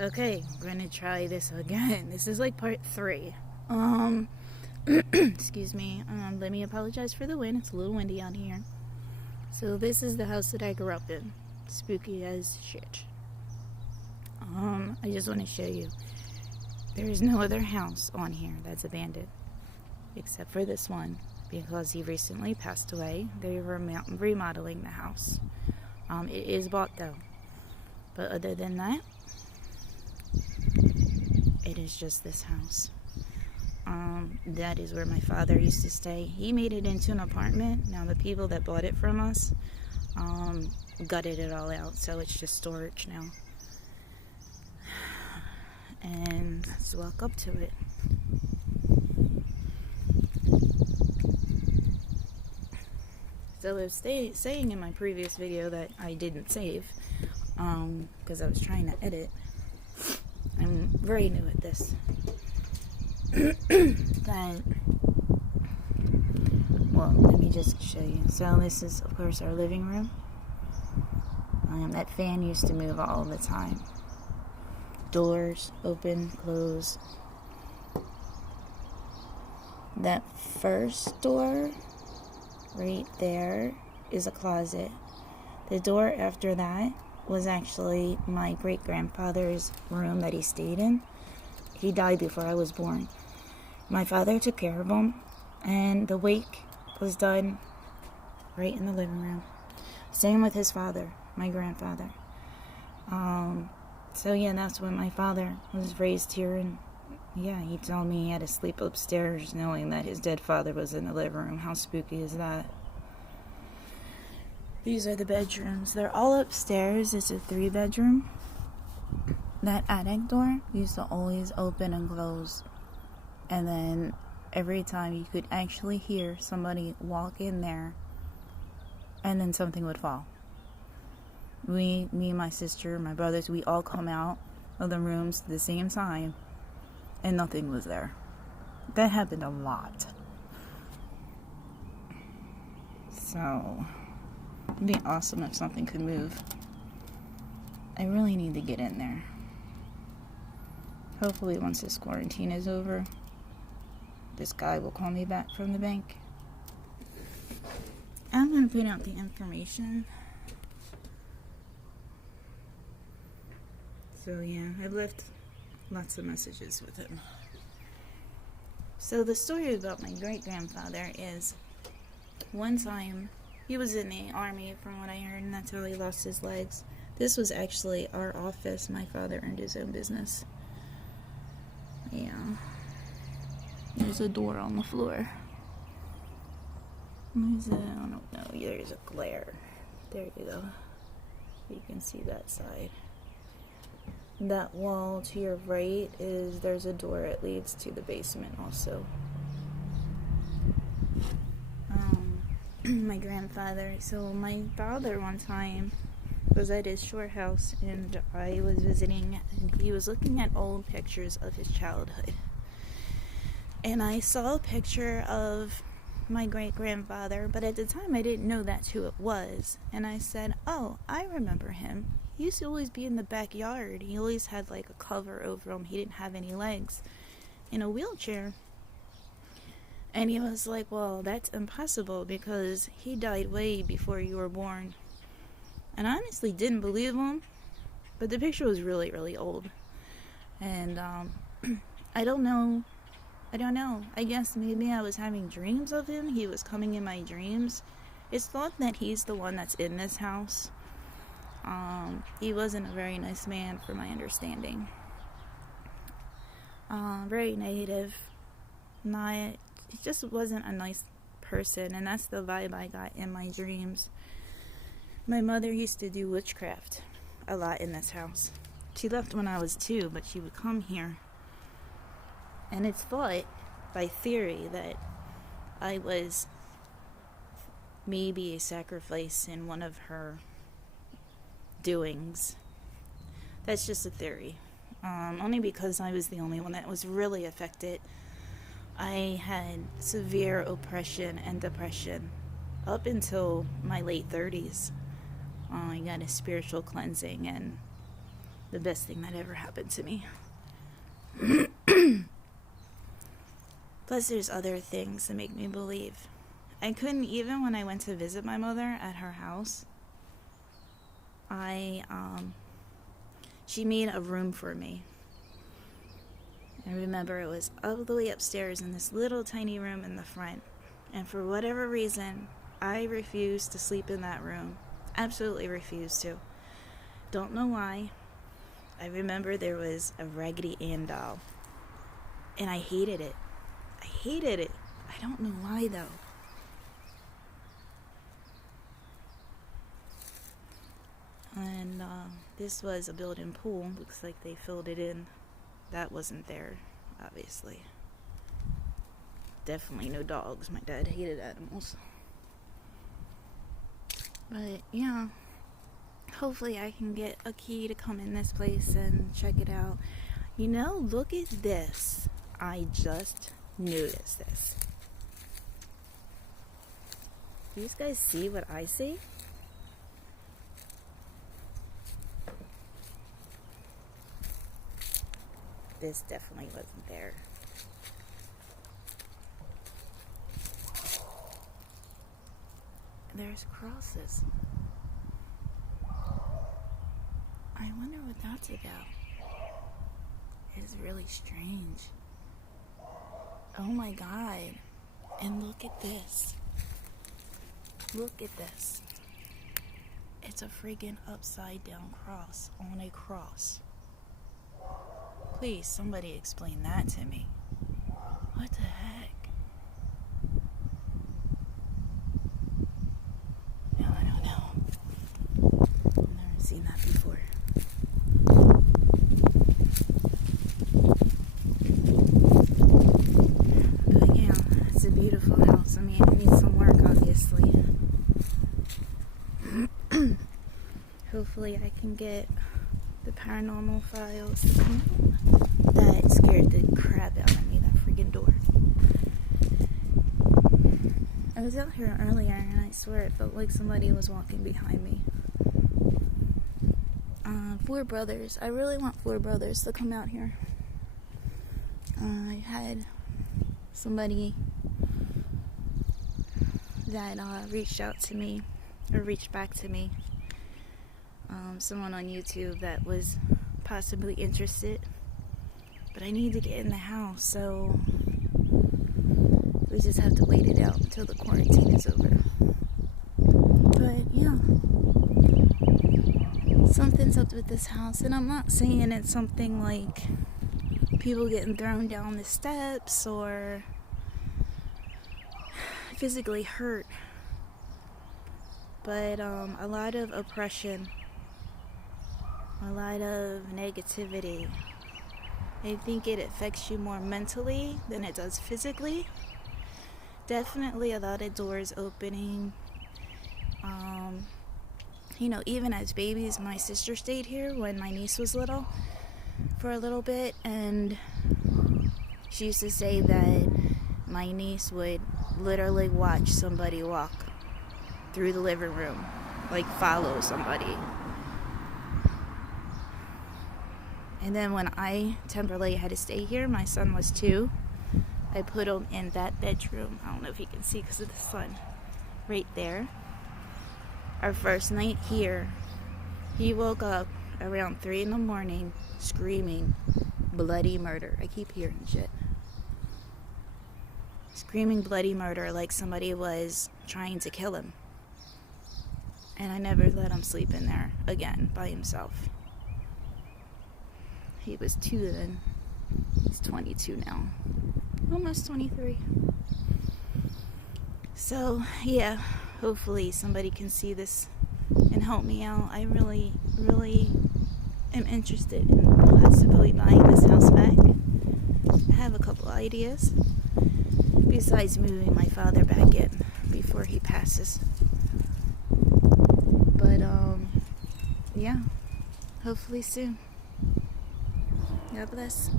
Okay, we're gonna try this again. This is like part 3. Excuse me. Let me apologize for the wind. It's a little windy out here. So this is the house that I grew up in. Spooky as shit. I just want to show you. There's no other house on here that's abandoned, except for this one, because he recently passed away. They were remodeling the house. It is bought though. But other than that, it is just this house. That is where my father used to stay. He made it into an apartment. Now the people that bought it from us gutted it all out, so it's just storage now. And let's walk up to it. So I was saying in my previous video that I didn't save because I was trying to edit. I'm very new at this. Well, let me just show you. So this is, of course, our living room. That fan used to move all the time. Doors open, close. That first door right there is a closet. The door after that was actually my great-grandfather's room that he stayed in. He died before I was born. My father took care of him, and the wake was done right in the living room. Same with his father, my grandfather. So yeah, that's when my father was raised here, and yeah, he told me he had to sleep upstairs knowing that his dead father was in the living room. How spooky is that? These are the bedrooms. They're all upstairs. It's a 3-bedroom. That attic door used to always open and close. And then every time you could actually hear somebody walk in there, and then something would fall. Me and my sister, my brothers, we all come out of the rooms at the same time, and nothing was there. That happened a lot. So, it'd be awesome if something could move. I really need to get in there. Hopefully once this quarantine is over, this guy will call me back from the bank. I'm going to put out the information. So yeah, I've left lots of messages with him. So the story about my great-grandfather is, one time he was in the army from what I heard, and that's how he lost his legs. This was actually our office. My father owned his own business. Yeah. There's a door on the floor. I don't know, there's a glare. There you go. You can see that side. That wall to your right there's a door. It leads to the basement also. My grandfather, so my father one time was at his shore house, and I was visiting, and he was looking at old pictures of his childhood. And I saw a picture of my great-grandfather, but at the time I didn't know that's who it was. And I said, oh, I remember him. He used to always be in the backyard. He always had like a cover over him. He didn't have any legs, in a wheelchair. And he was like, well, that's impossible because he died way before you were born. And I honestly didn't believe him, but the picture was really, really old. And I don't know. I guess maybe I was having dreams of him. He was coming in my dreams. It's thought that he's the one that's in this house. He wasn't a very nice man, from my understanding. Very negative. He just wasn't a nice person, and that's the vibe I got in my dreams. My mother used to do witchcraft a lot in this house. She left when I was 2, but she would come here. And it's thought, by theory, that I was maybe a sacrifice in one of her doings. That's just a theory. Only because I was the only one that was really affected. I had severe oppression and depression up until my late 30s. I got a spiritual cleansing, and the best thing that ever happened to me. Plus, there's other things that make me believe. I couldn't, even when I went to visit my mother at her house, she made a room for me. I remember it was all the way upstairs in this little tiny room in the front. And for whatever reason, I refused to sleep in that room. Absolutely refused to. Don't know why. I remember there was a Raggedy Ann doll. And I hated it. I hated it. I don't know why though. And this was a built-in pool. Looks like they filled it in. That wasn't there, obviously. Definitely no dogs. My dad hated animals. But yeah, hopefully I can get a key to come in this place and check it out. You know, look at this. I just noticed this. Do you guys see what I see? This definitely wasn't there. There's crosses. I wonder what that's about. It's really strange. Oh my God. And look at this. Look at this. It's a friggin' upside down cross on a cross. Please, somebody explain that to me. What the heck? No, I don't know. I've never seen that before. But yeah, it's a beautiful house. I mean, it needs some work, obviously. Hopefully I can get the paranormal files. That scared the crap out of me, that freaking door. I was out here earlier and I swear it felt like somebody was walking behind me. 4 brothers. I really want 4 brothers to come out here. I had somebody that reached out to me, or reached back to me. Someone on YouTube that was possibly interested. But I need to get in the house, so we just have to wait it out until the quarantine is over. But yeah, something's up with this house, and I'm not saying it's something like people getting thrown down the steps or physically hurt, but a lot of oppression, a lot of negativity. I think it affects you more mentally than it does physically. Definitely a lot of doors opening. You know, even as babies, my sister stayed here when my niece was little for a little bit, and she used to say that my niece would literally watch somebody walk through the living room, like follow somebody. And then when I temporarily had to stay here, my son was 2, I put him in that bedroom. I don't know if you can see because of the sun. Right there. Our first night here, he woke up around 3 in the morning screaming bloody murder. I keep hearing shit. Screaming bloody murder like somebody was trying to kill him. And I never let him sleep in there again by himself. He was 2 then. He's 22 now. Almost 23. So, yeah, hopefully somebody can see this and help me out. I really, really am interested in possibly buying this house back. I have a couple ideas, besides moving my father back in before he passes. But, yeah, hopefully soon. God bless.